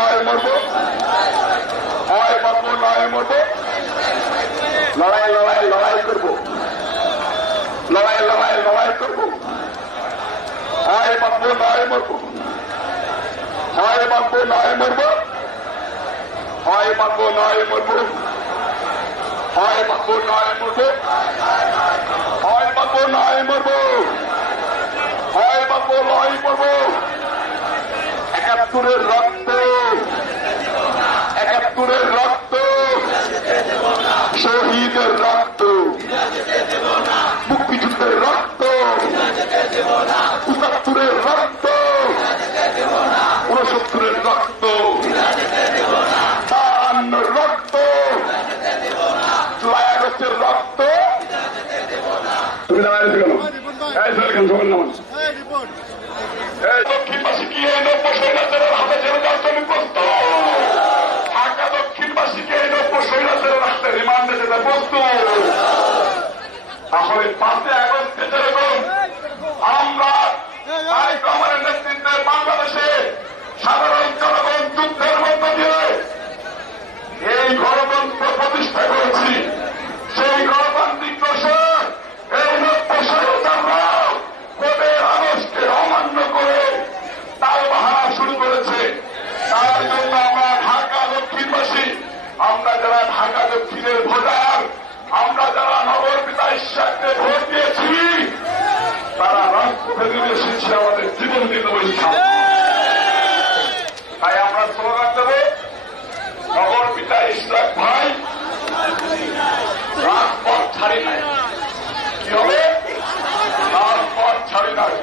নয় মরবো হয় বাঁচবো নয় মরবো লড়াই লড়াই লড়াই করব। লড়াই লড়াই লড়াই করব। হয় বাঁচবো নয় মরবো হয় বাঁচবো নয় মরবো হয় বাঁচবো নয় মরবো হয় বাঁচবো নয় মরবো হয় বাঁচবো নয় মরবো হয় বাঁচবো নয় মরবো একাত্তরের রক্ত পঁচাত্তরের রক্ত। উনসত্তরের রক্ত। রক্ত। জুলাই আগস্টের রক্ত। তুমি দাঁড়ায় কেন এই স্যার কেন সবার নাম দক্ষিণবাসী কি নব্বই রিমান্ডে যেতে প্রস্তুত। তাহলে পাঁচে আগস্ট আমরা এই গণতন্ত্র প্রতিষ্ঠা করেছি। সেই গণতান্ত্রিক দোষর এই নব্য সরকাররা কোর্টের আদেশকে অমান্য করে তার বাহানা শুরু করেছে। তার জন্য আমরা ঢাকা দক্ষিণবাসী আমরা যারা ঢাকা দক্ষিণের ভোটার আমরা যারা নগর পিতা ইশাককে ভোট দিয়েছি তারা রাজপথে নেমে এসেছে আমাদের তাই আমরা স্লোগান দেব, নগর পিতা ইসলাম ভাই, রাজপথ ছাড়ি নাই। কি হবে? রাজপথ ছাড়ি নাই।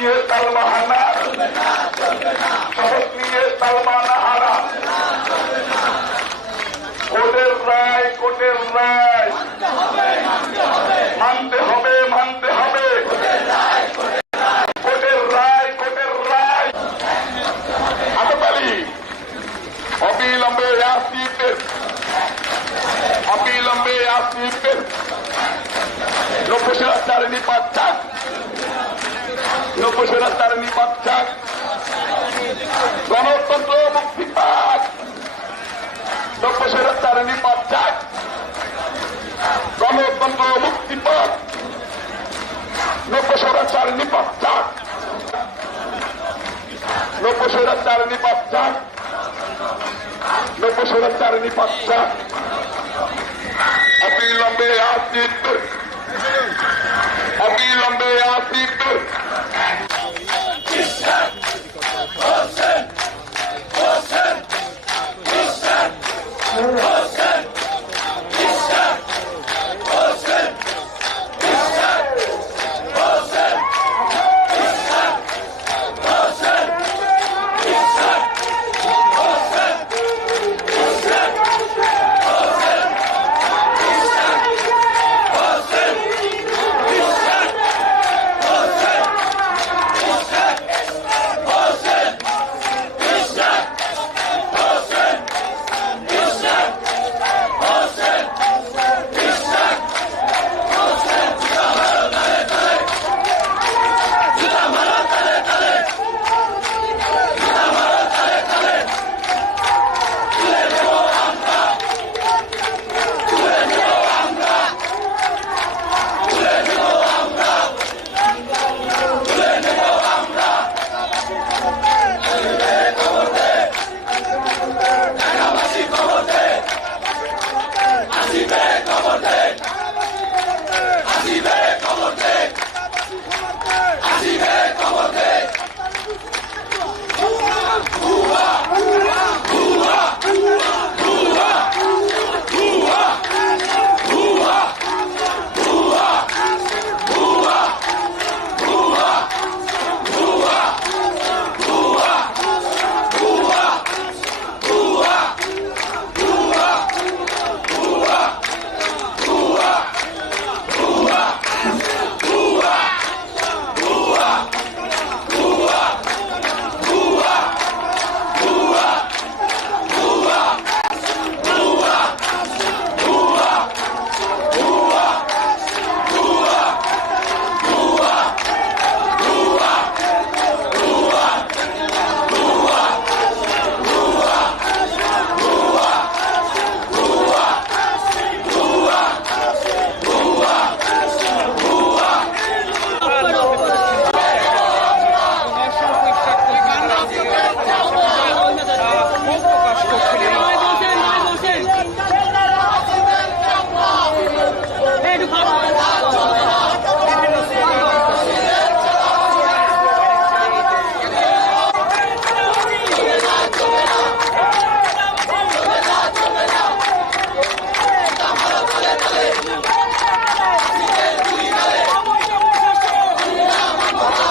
নিয়ে তাল বাহানা শপথ নিয়ে তাল বাহানা হারা কোর্টের রায় কোর্টের রায়। মানতে হবে কোর্টের রায় কোর্টের রায় হাততালি অবিলম্বে আসিফের অবিলম্বে আসিফের লোকসেরা তার নিপাত চাক লোকসেরা তার নিপাত চাক গণতন্ত্র মুক্তি পাক লোকসেরা তার নিপাত চাক গণতন্ত্র মুক্তি পাক। লোকসেরা তার নিপাত চাক লোকসেরা তার নিপাত চাক লোকসেরা তার নিপাত চাক অবিলম্বে আসিফ অবিলম্বে আসিফ Thank you.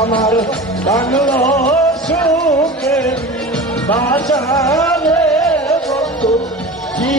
আমার বাংলো সুখে বাজারে বন্ধু কি